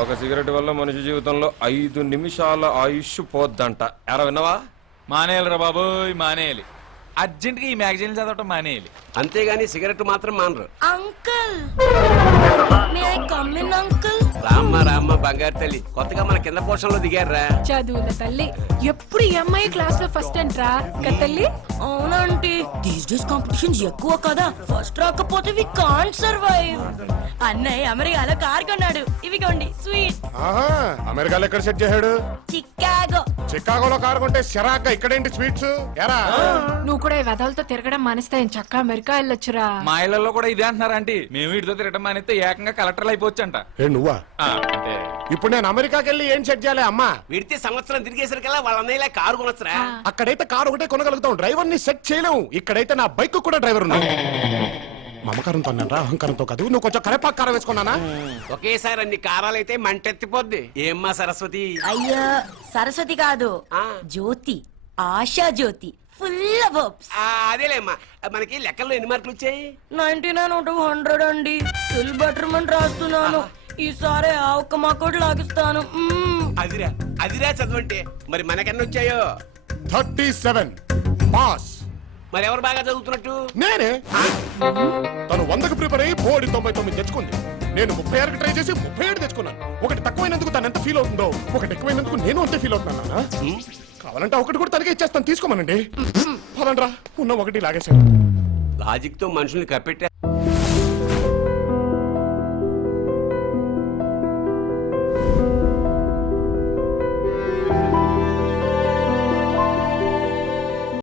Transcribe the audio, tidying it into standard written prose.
ఒక సిగరెట్ వల్ల మనిషి జీవితంలో 5 నిమిషాల ఆయుష్ పోద్దంట. ఎరా విన్నావా? మానేయాలిరా బాబోయ్, మానేయాలి. అర్జెంట్గా ఈ మ్యాగజైన్ చదవటం మానేయాలి. అంతేగాని సిగరెట్ మాత్రం మానరు. Uncle may I come in uncle? రామ్మ రామ్మ బంగారు తల్లి, కొత్తగా మన కింద పోషణలో దిగారా? చదువుల తల్లి ఎప్పుడు ఎంఐ క్లాస్ లో ఫస్ట్ అంట్రా తల్లి. అవునంటీ, దీస్ డేస్ కాంపిటీషన్స్ ఎక్కువ కదా, ఫస్ట్ రాకపోతే వి కాంట్ సర్వైవ్. అన్నయ్య అమెరికాలో కార్ కొన్నాడు, ఇవిగోండి స్వీట్. అమెరికాలో ఎక్కడ సెట్ చేశాడు? చికాగో. చికాగోలో కారు కొంటే సిరాగ్గా ఇక్కడేంటి స్వీట్స్? ఎరా నువ్వు కూడా ఈ వెదలతో తిరగడం మానేస్తే చక్క అమెరికా వెళ్ళొచ్చురా. మా ఇళ్లలో కూడా ఇదే అంటున్నారా ఆంటీ? మేము వీటితో తిరగడం మానేస్తే ఏకంగా కలెక్టర్లు అయిపోవచ్చంట. నువ్వా? అంటే ఇప్పుడు నేను అమెరికాకి వెళ్ళి ఏం సెట్ చేయాలి అమ్మా? విడితే సంవత్సరం తిరిగేసరికల్లా వాళ్ళ అన్నయ్యలా కారు కొనొచ్చురా. అక్కడైతే కారు ఒకటే కొనగలుగుతాం, డ్రైవర్ ని సెట్ చేయలేము. ఇక్కడైతే నా బైక్ కూడా డ్రైవర్ ఉన్నాడు. మమకారంతో అన్నారా, అహంకారంతో కాదు. నువ్వు కొంచెం కరేపాకు కారం వేసుకున్నానా? ఒకేసారి అన్ని కారాలైతే మంటెత్తిపోద్ది. ఏమ్మా సరస్వతి? అయ్యా సరస్వతి కాదు, ఆ. జ్యోతి, ఆశా జ్యోతి, ఫుల్ ఆఫ్ హోప్స్. అదేలేమ్మా, మనకి లెక్కల్లో ఎన్ని మార్కులు వచ్చాయి? 99 out of 100 అండి. ఫుల్ బెటర్మెంట్ రాస్తున్నాను. ఈసారి ఆ ఒక్క మా కూడా లాగిస్తాను. అదిరా అదిరా చదవంటే. మరి మనకెన్ని వచ్చాయో? 37 పాస్. మరి ఎవరు బాగా చదువుతున్నట్టు? నేనే. తను 100కి ప్రిపేర్ అయ్యి బోర్డు 99 తెచ్చుకుంది. నేను 36కి ట్రై చేసి 37 తెచ్చుకున్నాను. ఒకటి తక్కువైనందుకు తను ఎంత ఫీల్ అవుతుందో, ఒకటి ఎక్కువైనందుకు నేను అంతే ఫీల్ అవుతున్నాను. కావాలంటే ఒకటి కూడా తనకే ఇచ్చేస్తాను, తీసుకోమనండి. పదండ్రా, ఉన్న ఒకటి లాగేశాను. లాజిక్ తో మనుషుల్ని కప్పెట్టే